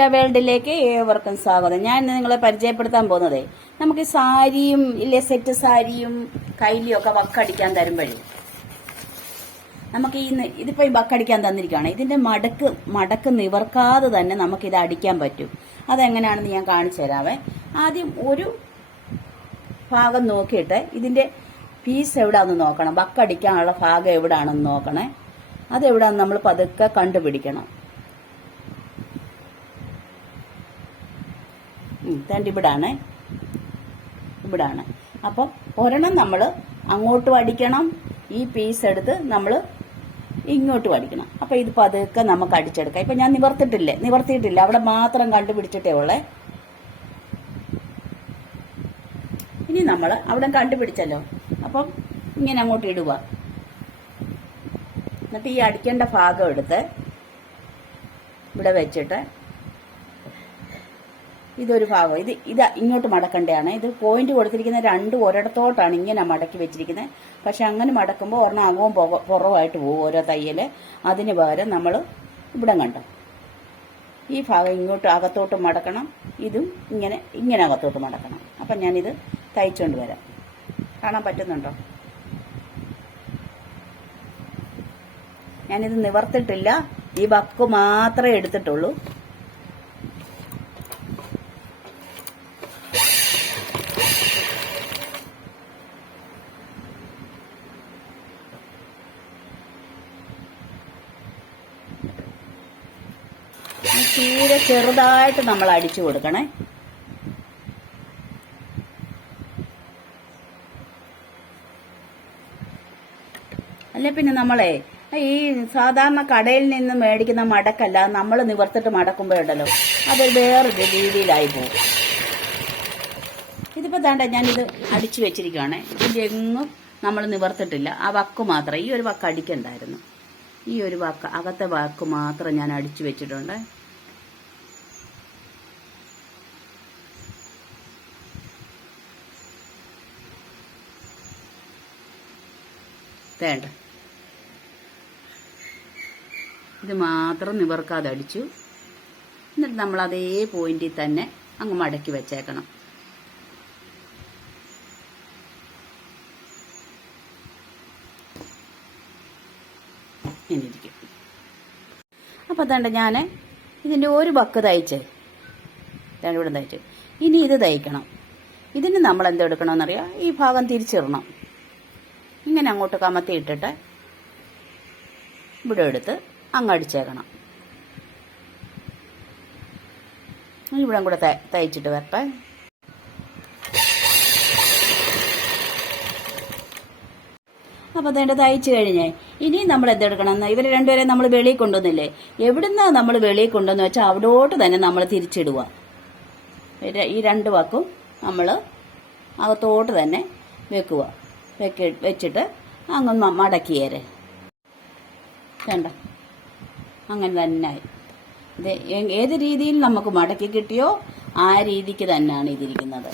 India വേൾഡിലേക്ക് ഏവർക്കും സ്വാഗതം. ഞാൻ ഇന്ന് നിങ്ങളെ പരിചയപ്പെടുത്താൻ പോകുന്നതേ, നമുക്ക് സാരിയും ഇല്ലേ, സെറ്റ് സാരിയും കൈലിയും ഒക്കെ വക്കടിക്കാൻ തരുമ്പോഴേ നമുക്ക് ഇതിപ്പോ ഈ വക്കടിക്കാൻ തന്നിരിക്കുകയാണ്. ഇതിന്റെ മടക്ക് നിവർക്കാതെ തന്നെ നമുക്ക് ഇത് അടിക്കാൻ പറ്റും. അതെങ്ങനെയാണെന്ന് ഞാൻ കാണിച്ചു തരാവേ. ആദ്യം ഒരു ഭാഗം നോക്കിയിട്ട് ഇതിന്റെ പീസ് എവിടാന്ന് നോക്കണം. വക്കടിക്കാനുള്ള ഭാഗം എവിടാണെന്ന് നോക്കണേ. അതെവിടാന്ന് നമ്മൾ പതുക്കെ കണ്ടുപിടിക്കണം. ഇവിടാണ്. അപ്പം ഒരെണ്ണം നമ്മൾ അങ്ങോട്ടും അടിക്കണം, ഈ പീസ് എടുത്ത് നമ്മൾ ഇങ്ങോട്ടും അടിക്കണം. അപ്പൊ ഇത് പതുക്കെ നമുക്ക് അടിച്ചെടുക്കാം. ഇപ്പൊ ഞാൻ നിവർത്തിയിട്ടില്ല, അവിടെ മാത്രം കണ്ടുപിടിച്ചിട്ടേ ഉള്ളേ. ഇനി നമ്മൾ അവിടെ കണ്ടുപിടിച്ചല്ലോ, അപ്പം ഇങ്ങനെ അങ്ങോട്ട് ഇടുക. എന്നിട്ട് ഈ അടിക്കേണ്ട ഭാഗം എടുത്ത് ഇവിടെ വെച്ചിട്ട് ഇതൊരു ഭാഗം ഇത് ഇങ്ങോട്ട് മടക്കേണ്ടതാണ്. ഇത് പോയിന്റ് കൊടുത്തിരിക്കുന്ന രണ്ടും ഒരിടത്തോട്ടാണ് ഇങ്ങനെ മടക്കി വെച്ചിരിക്കുന്നത്. പക്ഷെ അങ്ങനെ മടക്കുമ്പോൾ ഒരെണ്ണം അകവും പുറവുമായിട്ട് പോകും ഓരോ തയ്യല്. അതിന് പകരം നമ്മൾ ഇവിടെ കണ്ടോ, ഈ ഭാഗം ഇങ്ങോട്ട് അകത്തോട്ട് മടക്കണം, ഇതും ഇങ്ങനെ അകത്തോട്ട് മടക്കണം. അപ്പം ഞാനിത് തയ്ച്ചുകൊണ്ട് വരാം. കാണാൻ പറ്റുന്നുണ്ടോ? ഞാനിത് നിവർത്തിട്ടില്ല, ഈ വക്ക് മാത്രമേ എടുത്തിട്ടുള്ളൂ. തീരെ ചെറുതായിട്ട് നമ്മൾ അടിച്ചു കൊടുക്കണേ. അല്ലെ പിന്നെ നമ്മളെ ഈ സാധാരണ കടയിൽ നിന്ന് മേടിക്കുന്ന മടക്കല്ല, നമ്മൾ നിവർത്തിട്ട് മടക്കുമ്പോഴുണ്ടല്ലോ അത് വേറൊരു രീതിയിലായി പോകും. ഇതിപ്പോ താണ്ട ഞാനിത് അടിച്ചു വെച്ചിരിക്കുകയാണ്. ഇതിന്റെ എങ്ങും നമ്മൾ നിവർത്തിട്ടില്ല, ആ വക്ക് മാത്രം. ഈ ഒരു വക്ക് അടിക്കണ്ടായിരുന്നു, ഈ ഒരു വക്ക് അകത്തെ വക്ക് മാത്രം ഞാൻ അടിച്ചു വെച്ചിട്ടുണ്ട്. വേണ്ട, ഇത് മാത്രം നിവർക്കാതെ അടിച്ചു. എന്നിട്ട് നമ്മൾ അതേ പോയിന്റിൽ തന്നെ അങ്ങ് മടക്കി വെച്ചേക്കണം. എന്നിരിക്കും. അപ്പൊ തണ്ട ഞാൻ ഇതിന്റെ ഒരു ബക്ക് തയ്ച്ചേ, ഇവിടെ തയ്ച്ചു. ഇനി ഇത് തയ്ക്കണം. ഇതിന് നമ്മൾ എന്തെടുക്കണമെന്നറിയാം, ഈ ഭാഗം തിരിച്ചിടണം. ഇങ്ങനെ അങ്ങോട്ട് കമത്തി ഇട്ടിട്ട് ഇവിടെ എടുത്ത് അങ്ങടിച്ചേക്കണം. ഇവിടെ കൂടെ തയ്ച്ചിട്ട് വരട്ടെ. അപ്പൊ അതിന്റെ തയ്ച്ചു കഴിഞ്ഞേ ഇനി നമ്മൾ എന്തെടുക്കണം, ഇവര് രണ്ടുപേരെ നമ്മൾ വെളിയിൽ കൊണ്ടുവന്നില്ലേ, എവിടുന്നാ നമ്മൾ വെളിയിൽ കൊണ്ടുവന്ന് വെച്ചാൽ അവിടോട്ട് തന്നെ നമ്മൾ തിരിച്ചിടുക. ഈ രണ്ട് വാക്കും നമ്മൾ അകത്തോട്ട് തന്നെ വെക്കുക. വെച്ചിട്ട് അങ്ങ് മടക്കിയേരെ. വേണ്ട, അങ്ങനെ തന്നെ. ഇത് ഏത് രീതിയിൽ നമുക്ക് മടക്കി കിട്ടിയോ ആ രീതിക്ക് തന്നെയാണ് ഇതിരിക്കുന്നത്.